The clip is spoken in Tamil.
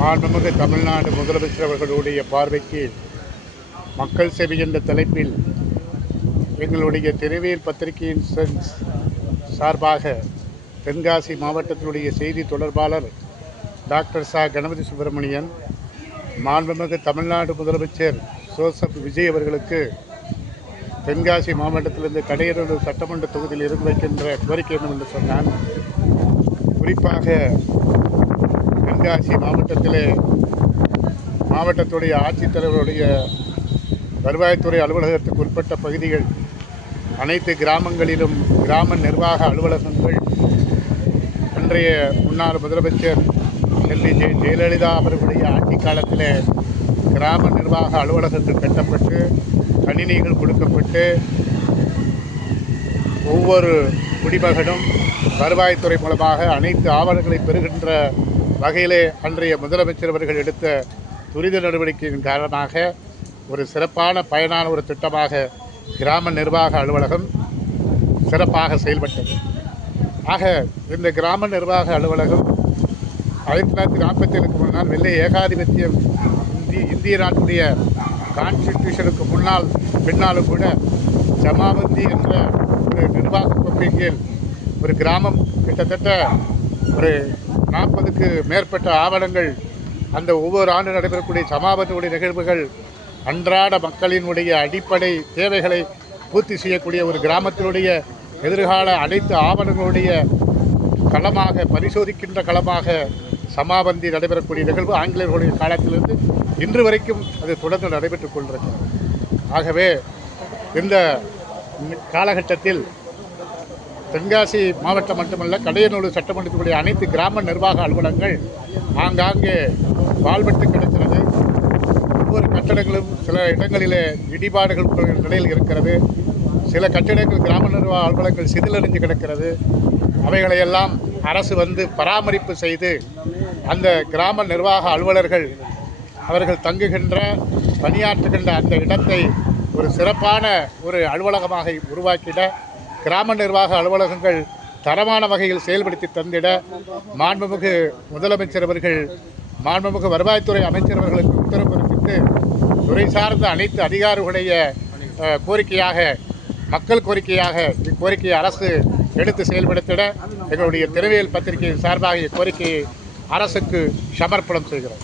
மாண்புமிகு தமிழ்நாடு முதலமைச்சர் அவர்களுடைய பார்வைக்கு மக்கள் சேவை என்ற தலைப்பில் எங்களுடைய திருவேல் பத்திரிகையின் சார்பாக தென்காசி மாவட்டத்தினுடைய செய்தி தொடர்பாளர் டாக்டர் ச கணபதி சுப்பிரமணியன் மாண்புமிகு தமிழ்நாடு முதலமைச்சர் ஜோசப் விஜய் அவர்களுக்கு தென்காசி மாவட்டத்திலிருந்து கடையநல்லூர் சட்டமன்ற தொகுதியில் இருந்து வைக்கின்ற கோரிக்கை என்னவென்று சொன்னான். குறிப்பாக தென்காசி மாவட்டத்திலே மாவட்டத்துடைய ஆட்சித்தலைவருடைய வருவாய்த்துறை அலுவலகத்துக்கு உட்பட்ட பகுதிகள் அனைத்து கிராமங்களிலும் கிராம நிர்வாக அலுவலகங்கள் அன்றைய முன்னாள் முதலமைச்சர் செல்வி ஜெயலலிதா அவர்களுடைய ஆட்சி காலத்தில் கிராம நிர்வாக அலுவலகங்கள் கட்டப்பட்டு கணினிகள் கொடுக்கப்பட்டு ஒவ்வொரு குடிமகனும் வருவாய்த்துறை மூலமாக அனைத்து ஆவணங்களை பெறுகின்ற வகையிலே அன்றைய முதலமைச்சர் அவர்கள் எடுத்த துரித நடவடிக்கையின் காரணமாக ஒரு சிறப்பான பயனான ஒரு திட்டமாக கிராம நிர்வாக அலுவலகம் சிறப்பாக செயல்பட்டது. ஆக இந்த கிராம நிர்வாக அலுவலகம் 1947க்கு முன்னால் வெள்ளை ஏகாதிபத்தியம் இந்திய நாட்டுடைய கான்ஸ்டிடியூஷனுக்கு பின்னாலும் கூட ஜமாபந்தி என்ற ஒரு நிர்வாக பொறுப்பின் கீழ் ஒரு கிராமம் கிட்டத்தட்ட ஒரு 40க்கு மேற்பட்ட ஆவணங்கள் அந்த ஒவ்வொரு ஆண்டு நடைபெறக்கூடிய ஜமாபந்தியுடைய நிகழ்வுகள் அன்றாட மக்களினுடைய அடிப்படை தேவைகளை பூர்த்தி செய்யக்கூடிய ஒரு கிராமத்தினுடைய எதிர்கால அனைத்து ஆவணங்களுடைய களமாக பரிசோதிக்கின்ற களமாக சமாபந்தி நடைபெறக்கூடிய நிகழ்வு ஆங்கிலேயர்களுடைய காலத்திலிருந்து இன்று வரைக்கும் அது தொடர்ந்து நடைபெற்றுக் கொண்டிருக்கிறது. ஆகவே இந்த காலகட்டத்தில் தென்காசி மாவட்டம் மட்டுமல்ல கடையநல்லூர் சட்டமன்றத்துடைய அனைத்து கிராம நிர்வாக அலுவலகங்கள் ஆங்காங்கே வாழ்விட்டு கிடக்கிறது. ஒவ்வொரு கட்டடங்களும் சில இடங்களிலே இடிபாடுகள் நிலையில் இருக்கிறது. சில கட்டிடங்கள் கிராம நிர்வாக அலுவலகங்கள் சிதிலடைந்து கிடக்கிறது. அவைகளையெல்லாம் அரசு வந்து பராமரிப்பு செய்து அந்த கிராம நிர்வாக அலுவலர்கள் அவர்கள் தங்குகின்ற பணியாற்றுகின்ற அந்த இடத்தை ஒரு சிறப்பான ஒரு அலுவலகமாக உருவாக்கிட கிராம நிர்வாக அலுவலகங்கள் தரமான வகையில் செயல்படுத்தி தந்திட மாண்புமிகு முதலமைச்சர் அவர்கள் மாண்புமிகு வருவாய்த்துறை அமைச்சர் அவர்களுக்கு உத்தரவு பிறப்பித்து துறை சார்ந்த அனைத்து அதிகாரிகளுடைய கோரிக்கையாக மக்கள் கோரிக்கையாக இக்கோரிக்கையை அரசு எடுத்து செயல்படுத்திட எங்களுடைய திருவேல் பத்திரிகையின் சார்பாக இக்கோரிக்கையை அரசுக்கு சமர்ப்பணம் செய்கிறோம்.